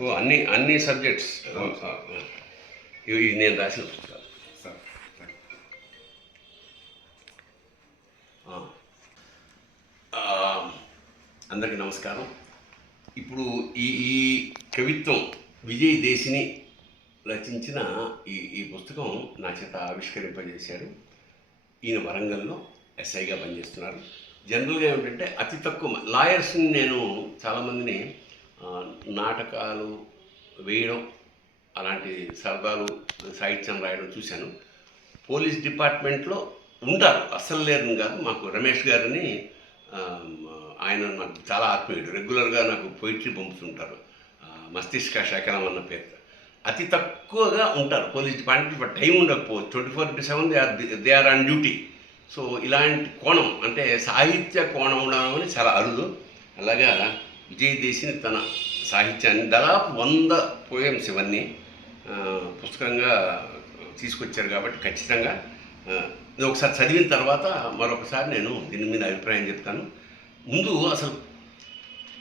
ఓ అన్ని అన్ని సబ్జెక్ట్స్ ఇవి నేను రాసిన పుస్తకాలు. అందరికీ నమస్కారం. ఇప్పుడు ఈ ఈ కవిత్వం విజయ్ దేశిని రచించిన ఈ ఈ పుస్తకం నా చేత ఆవిష్కరింపజేశారు. ఈయన వరంగల్లో ఎస్ఐగా పనిచేస్తున్నారు. జనరల్గా ఏమిటంటే అతి తక్కువ లాయర్స్ని నేను చాలామందిని నాటకాలు వేయడం అలాంటి సరదాలు సాహిత్యం రాయడం చూశాను. పోలీస్ డిపార్ట్మెంట్లో ఉంటారు అస్సలు లేరని కాదు. మాకు రమేష్ గారిని ఆయన నాకు చాలా ఆత్మీయుడు. రెగ్యులర్గా నాకు పొయిట్రీ పంపుతుంటారు. మస్తిష్క శకలం అన్న పేరు. అతి తక్కువగా ఉంటారు పోలీస్ డిపార్ట్మెంట్ టైం ఉండకపోవచ్చు. Twenty four into seven they are they are on duty. So ఇలాంటి కోణం అంటే సాహిత్య కోణం ఉండడం అని చాలా అరుదు. అలాగా విజయ్ దేశిని తన సాహిత్యాన్ని దాదాపు వంద పోయమ్స్ ఇవన్నీ పుస్తకంగా తీసుకొచ్చారు కాబట్టి ఖచ్చితంగా ఇది ఒకసారి చదివిన తర్వాత మరొకసారి నేను దీని మీద అభిప్రాయం చెప్తాను. ముందు అసలు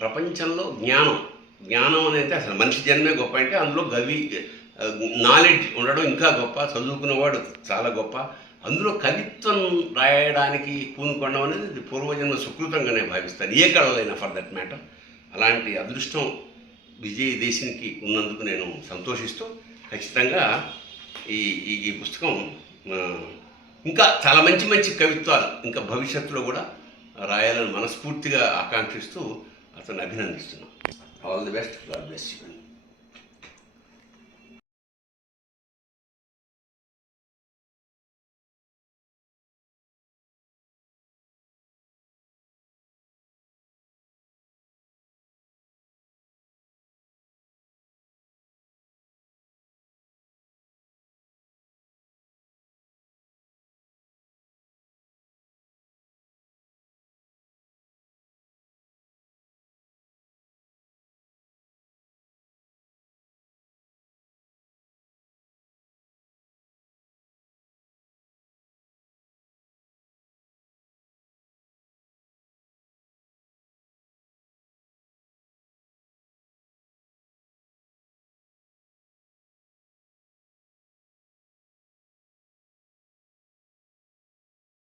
ప్రపంచంలో జ్ఞానం జ్ఞానం అనేది అసలు మనిషి జన్మే గొప్ప అంటే అందులో గవి నాలెడ్జ్ ఉండడం ఇంకా గొప్ప చదువుకునేవాడు చాలా గొప్ప. అందులో కవిత్వం రాయడానికి పూనుకోవడం అనేది ఇది పూర్వజన్మ సుకృతంగానే భావిస్తాను ఏ కళలైనా ఫర్ దట్ మ్యాటర్ అలాంటి అదృష్టం విజయ్ దేశానికి ఉన్నందుకు నేను సంతోషిస్తూ ఖచ్చితంగా ఈ ఈ పుస్తకం ఇంకా చాలా మంచి మంచి కవిత్వాలు ఇంకా భవిష్యత్తులో కూడా రాయాలని మనస్ఫూర్తిగా ఆకాంక్షిస్తూ అతను అభినందిస్తున్నాను. All the best God bless you